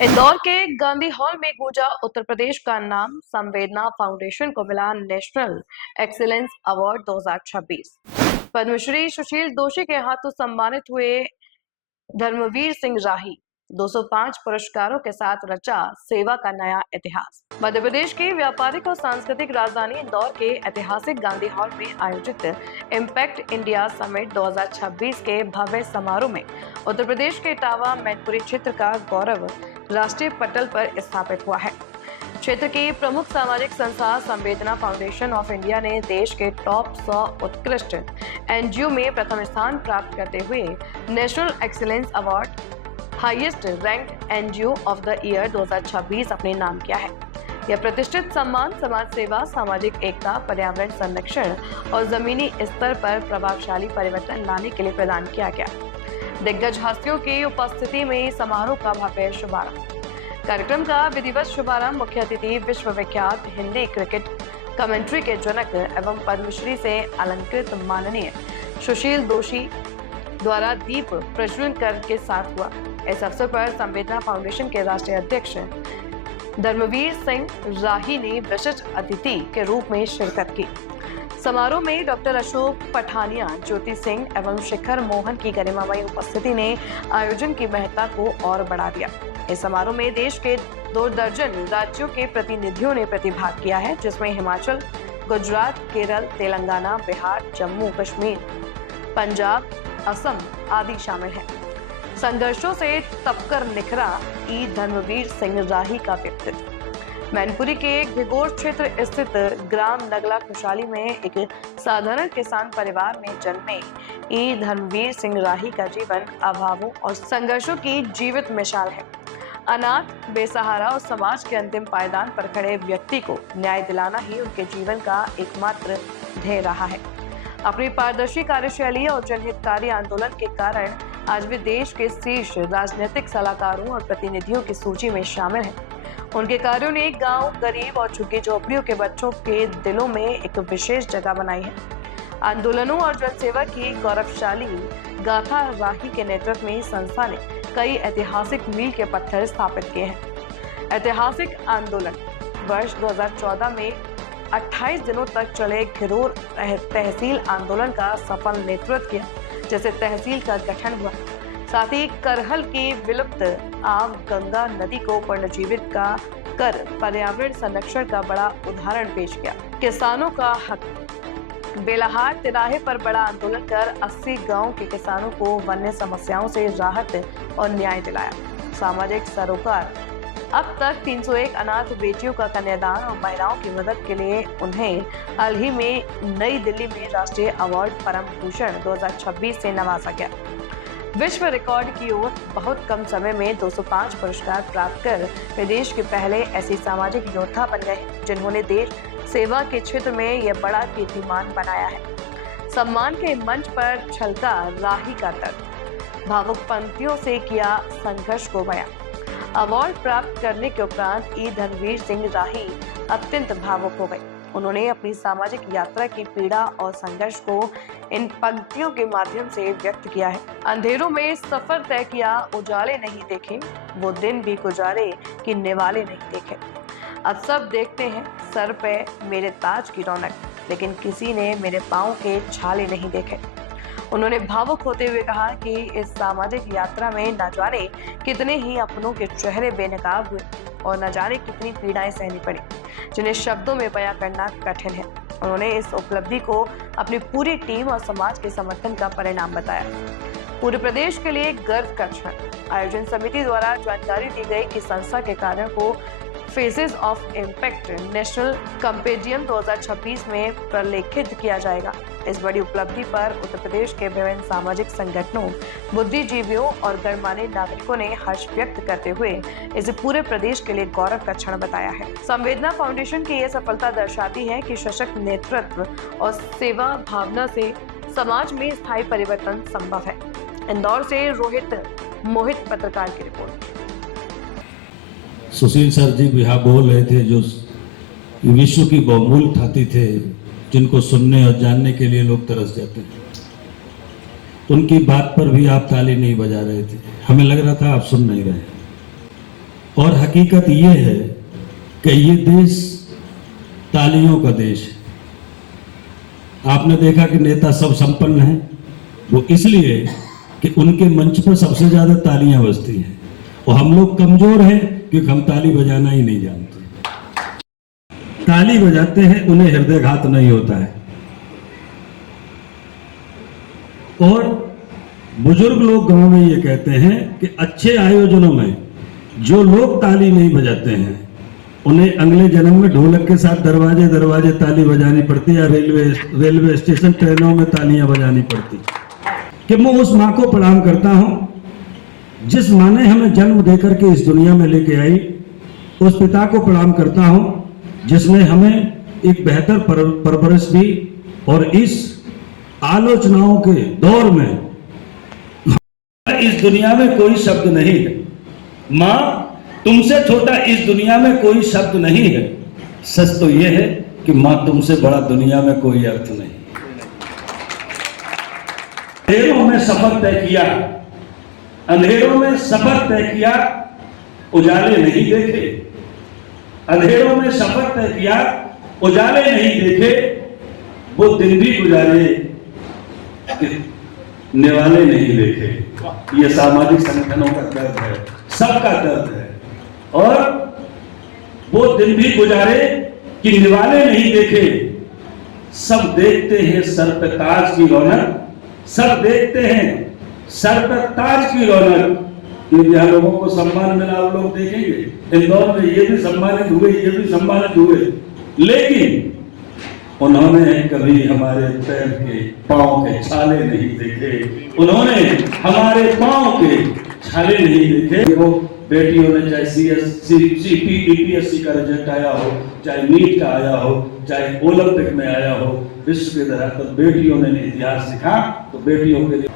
इंदौर के गांधी हॉल में गूंजा उत्तर प्रदेश का नाम। संवेदना फाउंडेशन को मिला नेशनल एक्सीलेंस अवार्ड 2026। पद्मश्री सुशील दोषी के हाथों सम्मानित हुए धर्मवीर सिंह राही। 205 पुरस्कारों के साथ रचा सेवा का नया इतिहास। मध्य प्रदेश की व्यापारिक और सांस्कृतिक राजधानी इंदौर के ऐतिहासिक गांधी हॉल में आयोजित इम्पैक्ट इंडिया समिट 2026 के भव्य समारोह में उत्तर प्रदेश के इटावा मैनपुरी क्षेत्र का गौरव राष्ट्रीय पटल पर स्थापित हुआ है। क्षेत्र की प्रमुख सामाजिक संस्था संवेदना फाउंडेशन ऑफ इंडिया ने देश के टॉप 100 उत्कृष्ट एनजीओ में प्रथम स्थान प्राप्त करते हुए national excellence award highest rank NGO of the year 2026 अपने नाम किया है। यह प्रतिष्ठित सम्मान समाज सेवा, सामाजिक एकता, पर्यावरण संरक्षण और जमीनी स्तर पर प्रभावशाली परिवर्तन लाने के लिए प्रदान किया गया। दिग्गज हस्तियों की उपस्थिति में समारोह का भव्य शुभारंभ। कार्यक्रम का विधिवत शुभारंभ मुख्य अतिथि विश्वविख्यात हिंदी क्रिकेट कमेंट्री के जनक एवं पद्मश्री से अलंकृत माननीय सुशील दोषी द्वारा दीप प्रज्वलन कर के साथ हुआ। इस अवसर पर संवेदना फाउंडेशन के राष्ट्रीय अध्यक्ष धर्मवीर सिंह राही ने विशिष्ट अतिथि के रूप में शिरकत की। समारोह में डॉक्टर अशोक पठानिया, ज्योति सिंह एवं शिखर मोहन की गरिमामयी उपस्थिति ने आयोजन की महत्ता को और बढ़ा दिया। इस समारोह में देश के 2 दर्जन राज्यों के प्रतिनिधियों ने प्रतिभाग किया है, जिसमें हिमाचल, गुजरात, केरल, तेलंगाना, बिहार, जम्मू कश्मीर, पंजाब, असम आदि शामिल हैं। संघर्षों से तपकर निखरा ई धर्मवीर सिंह राही का व्यक्तित्व। मैनपुरी के घिगोर क्षेत्र स्थित ग्राम नगला खुशहाली में एक साधारण किसान परिवार में जन्मे ई धर्मवीर सिंह राही का जीवन अभावों और संघर्षों की जीवित मिसाल है। अनाथ, बेसहारा और समाज के अंतिम पायदान पर खड़े व्यक्ति को न्याय दिलाना ही उनके जीवन का एकमात्र ध्येय रहा है। अपनी पारदर्शी कार्यशैली और जनहितकारी आंदोलन के कारण आज वे देश के शीर्ष राजनीतिक सलाहकारों और प्रतिनिधियों की सूची में शामिल हैं। उनके कार्यों ने गांव, गरीब और झुग्गी झोपड़ियों के बच्चों के दिलों में एक विशेष जगह बनाई है। आंदोलनों और जनसेवा की गौरवशाली गाथा राही के नेतृत्व में संस्था ने कई ऐतिहासिक मील के पत्थर स्थापित किए हैं। ऐतिहासिक आंदोलन वर्ष 2014 में 28 दिनों तक चले घिरोर तहसील आंदोलन का सफल नेतृत्व किया, जैसे तहसील का गठन हुआ। साथ ही करहल की विलुप्त आव गंगा नदी को पुनर्जीवित कर पर्यावरण संरक्षण का बड़ा उदाहरण पेश किया। किसानों का हक, बेलाहार तिराहे पर बड़ा आंदोलन कर 80 गांव के किसानों को वन्य समस्याओं से राहत और न्याय दिलाया। सामाजिक सरोकार, अब तक 301 अनाथ बेटियों का कन्यादान और महिलाओं की मदद के लिए उन्हें हाल ही में नई दिल्ली में राष्ट्रीय अवार्ड परम भूषण 2026 से नवाजा गया। विश्व रिकॉर्ड की ओर बहुत कम समय में 205 पुरस्कार प्राप्त कर वे देश के पहले ऐसे सामाजिक योद्धा बन गए जिन्होंने देश सेवा के क्षेत्र में यह बड़ा कीर्तिमान बनाया है। सम्मान के मंच पर छलका राही का दर्द, भावुक पंक्तियों से किया संघर्ष को बयां। अवार्ड प्राप्त करने के उपरांत ई धर्मवीर सिंह राही अत्यंत भावुक हो गए। उन्होंने अपनी सामाजिक यात्रा की पीड़ा और संघर्ष को इन पंक्तियों के माध्यम से व्यक्त किया है। अंधेरों में सफर तय किया, उजाले नहीं देखे, वो दिन भी गुजारे कि निवाले नहीं देखे। अब सब देखते हैं सर पे मेरे ताज की रौनक, लेकिन किसी ने मेरे पाँव के छाले नहीं देखे। उन्होंने भावुक होते हुए कहा कि इस सामाजिक यात्रा में न जाने कितने ही अपनों के चेहरे बेनकाब हुए और न जाने कितनी पीड़ाएं सहनी पड़ी, जिन्हें शब्दों में बयां करना कठिन है। उन्होंने इस उपलब्धि को अपनी पूरी टीम और समाज के समर्थन का परिणाम बताया। पूरे प्रदेश के लिए गर्व का क्षण। आयोजन समिति द्वारा जानकारी दी गई कि संस्था के कार्यों को faces of impact national compendium 2026 में प्रलेखित किया जाएगा। इस बड़ी उपलब्धि पर उत्तर प्रदेश के विभिन्न सामाजिक संगठनों, बुद्धिजीवियों और गणमान्य नागरिकों ने हर्ष व्यक्त करते हुए इसे पूरे प्रदेश के लिए गौरव का क्षण बताया है। संवेदना फाउंडेशन की यह सफलता दर्शाती है कि सशक्त नेतृत्व और सेवा भावना से समाज में स्थायी परिवर्तन संभव है। इंदौर से रोहित मोहित पत्रकार की रिपोर्ट। सुशील सर जी भी बोल रहे थे, जो विश्व की बहुमूल्य ख्याति थे, जिनको सुनने और जानने के लिए लोग तरस जाते हैं। उनकी बात पर भी आप ताली नहीं बजा रहे थे, हमें लग रहा था आप सुन नहीं रहे। और हकीकत ये है कि ये देश तालियों का देश है। आपने देखा कि नेता सब संपन्न हैं, वो इसलिए कि उनके मंच पर सबसे ज्यादा तालियां बजती हैं, और हम लोग कमजोर हैं क्योंकि हम ताली बजाना ही नहीं जानते। ताली बजाते हैं, उन्हें हृदयघात नहीं होता है। और बुजुर्ग लोग गांव में ये कहते हैं कि अच्छे आयोजनों में जो लोग ताली नहीं बजाते हैं उन्हें अगले जन्म में ढोलक के साथ दरवाजे दरवाजे ताली बजानी पड़ती है, रेलवे स्टेशन ट्रेनों में तालियां बजानी पड़ती। कि मैं उस माँ को प्रणाम करता हूं जिस माँ ने हमें जन्म देकर के इस दुनिया में लेके आई, उस पिता को प्रणाम करता हूं जिसने हमें एक बेहतर परवरिश दी। और इस आलोचनाओं के दौर में इस दुनिया में कोई शब्द नहीं है। माँ, तुमसे छोटा इस दुनिया में कोई शब्द नहीं है। सच तो यह है कि माँ, तुमसे बड़ा दुनिया में कोई अर्थ नहीं। अंधेरों में सफर तय किया, अंधेरों में सफर तय किया, उजाले नहीं देखे। अंधेरों में सफर तय किया, उजाले नहीं देखे। वो दिन भी गुजारे, निवाले नहीं देखे। ये सामाजिक संगठनों का दर्द है, सबका दर्द है। और वो दिन भी गुजारे कि निवाले नहीं देखे। सब देखते हैं सर पे ताज की रौनक, सब देखते हैं सर पे ताज की रौनक। जहां लोगों को सम्मान मिला वो लोग देखेंगे। इंदौर में ये भी सम्मानित हुए, ये भी सम्मानित हुए, लेकिन उन्होंने कभी हमारे पैर के पांव के छाले नहीं देखे। उन्होंने हमारे पांव के छाले नहीं देखे। वो बेटियों ने चाहे CPPSC का रिजल्ट आया हो, चाहे नीट का आया हो, चाहे ओलंपिक में आया हो, विश्व के धरातल बेटियों ने इतिहास लिखा। तो बेटियों के लिए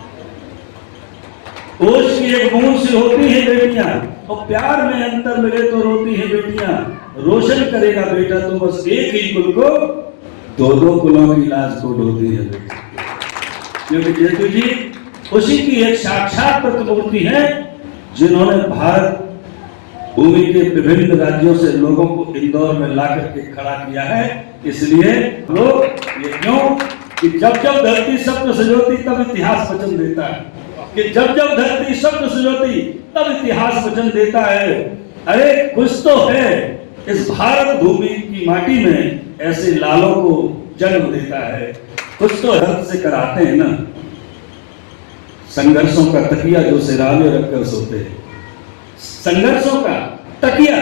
ओश की एक बूंद सी होती है बेटियां, और प्यार में अंतर मिले तो रोती है बेटियां। रोशन करेगा बेटा तो बस एक ही कुल को, दो दो कुलों की लाज को ढोती है बेटी। क्योंकि जेतू जी उसी की एक साक्षात प्रतिमूर्ति है जिन्होंने भारत भूमि के विभिन्न राज्यों से लोगों को इंदौर में ला करके खड़ा किया है। इसलिए लोग ये क्यों कि जब जब धरती शब्द सजोती तब इतिहास वचन देता है, कि जब जब धरती शब्द सजोती तब इतिहास वचन देता है। अरे कुछ तो है इस भारत भूमि की माटी में, ऐसे लालों को जन्म देता है। कुछ तो हद से कराते हैं ना। संघर्षों का तकिया जो सिरहाने रखकर सोते हैं, संघर्षों का तकिया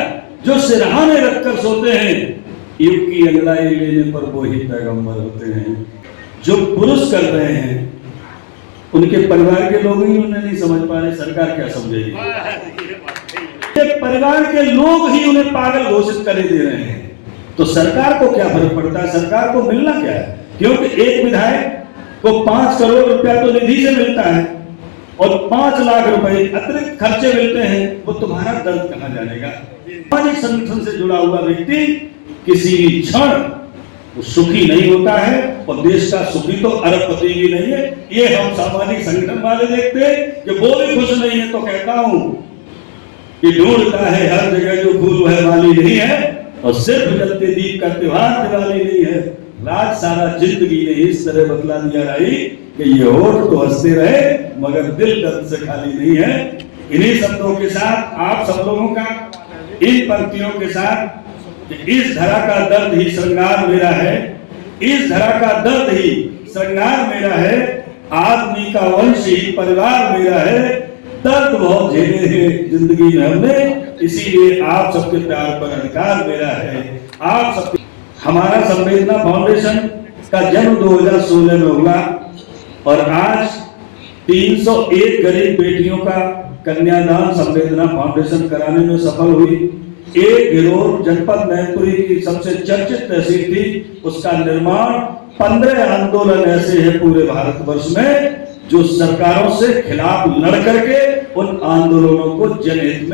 जो सिरहाने रखकर सोते हैं, युग की अंगड़ाई लेने पर वो ही पैगंबर होते हैं। जो पुरुष कर रहे हैं उनके परिवार के लोग ही उन्हें नहीं समझ पा रहे, सरकार क्या समझेगी? परिवार के लोग ही उन्हें पागल घोषित करे दे रहे हैं। तो सरकार को क्या फर्क पड़ता है? सरकार को मिलना क्या है? क्योंकि एक विधायक को 5 करोड़ रुपया तो निधि से मिलता है और 5 लाख रुपए अतिरिक्त खर्चे मिलते हैं। वो तुम्हारा दर्द कहां जानेगा? सामाजिक संगठन से जुड़ा हुआ व्यक्ति किसी भी क्षण सुखी नहीं होता है, और देश का सुखी तो अरबपति भी नहीं है। ये हम सामाजिक संगठन वाले देखते हैं कि वो भी खुश नहीं है। तो कहता हूं कि ढूंढता है हर जगह जो फूल वह वाली नहीं है, और सिर्फ जलते दीप का त्योहार दिवाली नहीं है। राज सारा जिंदगी ने इस तरह बतला दिया रही कि ये होठ तो हंसते रहे मगर दिल दर्द से खाली नहीं है। इन्हीं शब्दों के साथ आप सब लोगों का, इन पंक्तियों के साथ, इस धरा का दर्द ही श्रृंगार मेरा है, इस धरा का दर्द ही श्रृंगार मेरा है, आदमी का वंश ही परिवार मेरा है, दर्द बहुत झेले हैं जिंदगी में हमने, इसीलिए आप सबके प्यार पर अधिकार मेरा है। आप सब, हमारा संवेदना फाउंडेशन का जन्म 2016 में हुआ और आज 301 गरीब बेटियों का कन्यादान संवेदना फाउंडेशन कराने में सफल हुई। एक गिरोह जनपद मैनपुरी की सबसे चर्चित तहसील थी, उसका निर्माण 15 आंदोलन ऐसे हैं पूरे भारतवर्ष में जो सरकारों से खिलाफ लड़ करके उन आंदोलनों को जनहित में